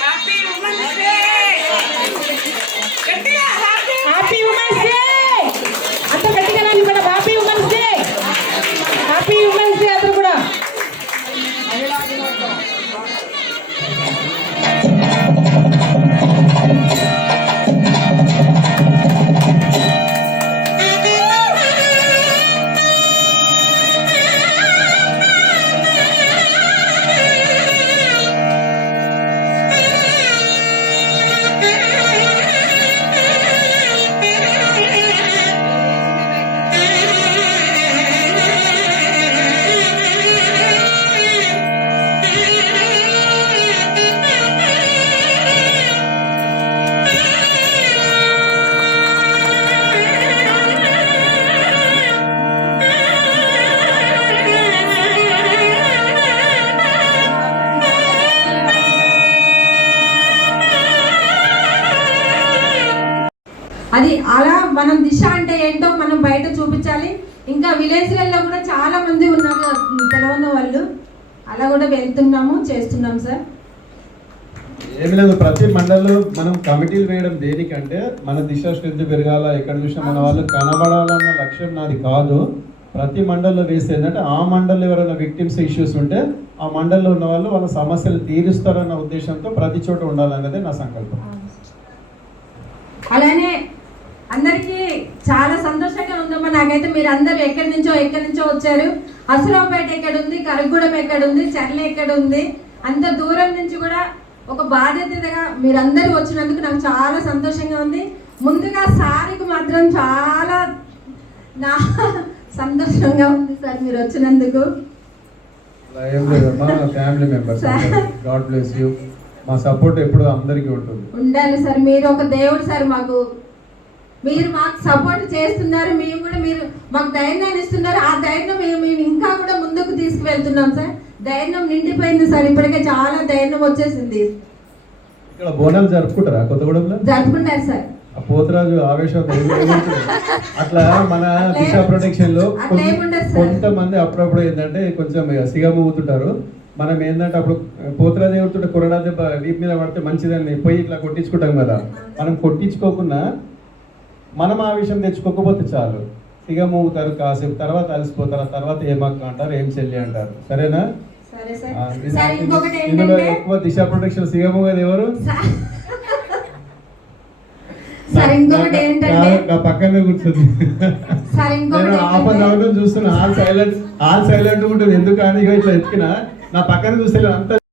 Happy women's day గట్టిగా happy women's day అంత గట్టిగా నేను హ్యాపీ ఉమెన్స్ డే అందరూ మనం బయట చూపించాలి. ఇంకా విలేజ్లలో కూడా చాలా మంది ఉన్నారు తెలవని వాళ్ళు. అలా కూడా వెళ్తున్నాము చేస్తున్నాం సార్. ఏమి లేదు ప్రతి మండలంలో మనం కమిటీలు వేయడం దేనికంటే మన దిశ శ్రద్ధ పెరగాల ఎక్కడ చూసినా మన వాళ్ళు కనబడాలన్న లక్ష్యం నాది కాదు. ప్రతి మండలంలో వేస్తే ఏంటంటే ఆ మండలంలో ఎవరైనా విక్టిమ్స్ ఇష్యూస్ ఉంటే ఆ మండలంలో ఉన్న వాళ్ళు వాళ్ళ సమస్యలు తీరుస్తారన్న ఉద్దేశంతో ప్రతి చోట ఉండాలన్నదే నా సంకల్పం. అలానే అందరికీ చాలా సంతోషంగా ఉందమ్మా. నాకైతే మీరు అందరూ ఎక్కడి నుంచో ఎక్కడి నుంచో వచ్చారు. అసరావుపేట ఎక్కడ ఉంది కరగూడెం ఎక్కడ ఉంది చర్ల ఎక్కడ ఉంది అంత దూరం నుంచి కూడా ఒక బాధ్యతగా మీరందరూ వచ్చినందుకు నాకు చాలా సంతోషంగా ఉంది. ముందుగా సార్కి మాత్రం చాలా నా సంతోషంగా ఉంది సార్ మీరు వచ్చినందుకు. అలా ఏం లేదమ్మా family members god bless you మా సపోర్ట్ ఎప్పుడు అందరికీ ఉంటుంది. ఉండాలి సార్ మీరు ఒక దేవుడు సార్ మాకు. మీరు మాకు సపోర్ట్ చేస్తున్నారు మేము కూడా మీరు మాకు ధైర్యాన్ని ఇస్తున్నారు. ఆ ధైర్యం మేము మేము ఇంకా కూడా ముందుకు తీసుకువెళ్తున్నాం సార్. ధైర్యం నిండిపోయింది సార్. ఇప్పటికే చాలా ధైర్యం వచ్చేసింది. ఇక్కడ బోనాలు జరుపుకుంటారా? కొత్తగూడెంలో? జరుపుకుంటారు సార్. పోతరాజు ఆవేశం. అట్లా మన దిశ ప్రొటెక్షన్లో. కొంతమంది అప్పుడప్పుడు ఏంటంటే కొంచెం సిగమూగుతుంటారు మనం ఏంటంటే అప్పుడు పోతరాజు ఎగురుతుంటే కొరడా దెబ్బ వీపు మీద పడితే మంచిదని పోయి ఇట్లా కొట్టించుకుంటాం కదా. మనం కొట్టించుకోకుండా మనం ఆ విషయం తెచ్చుకోకపోతే చాలు. సిగమూగుతారు కాసేపు తర్వాత అలసిపోతారు తర్వాత ఏమక్క అంటారు ఏం చెల్లి అంటారు. సరేనా? ఇందులో ఎక్కువ దిశ ప్రొటెక్షన్ సిగమూగది ఎవరు? పక్కనే కూర్చుంది. నేను ఏంటంటే అవర్ చూస్తున్నా. ఆల్ సైలెంట్ ఆల్ సైలెంట్ ఉంటుంది. ఎందుకు అని ఇగో ఇట్లా ఎత్తికిన? నా పక్కన చూస్తే అంత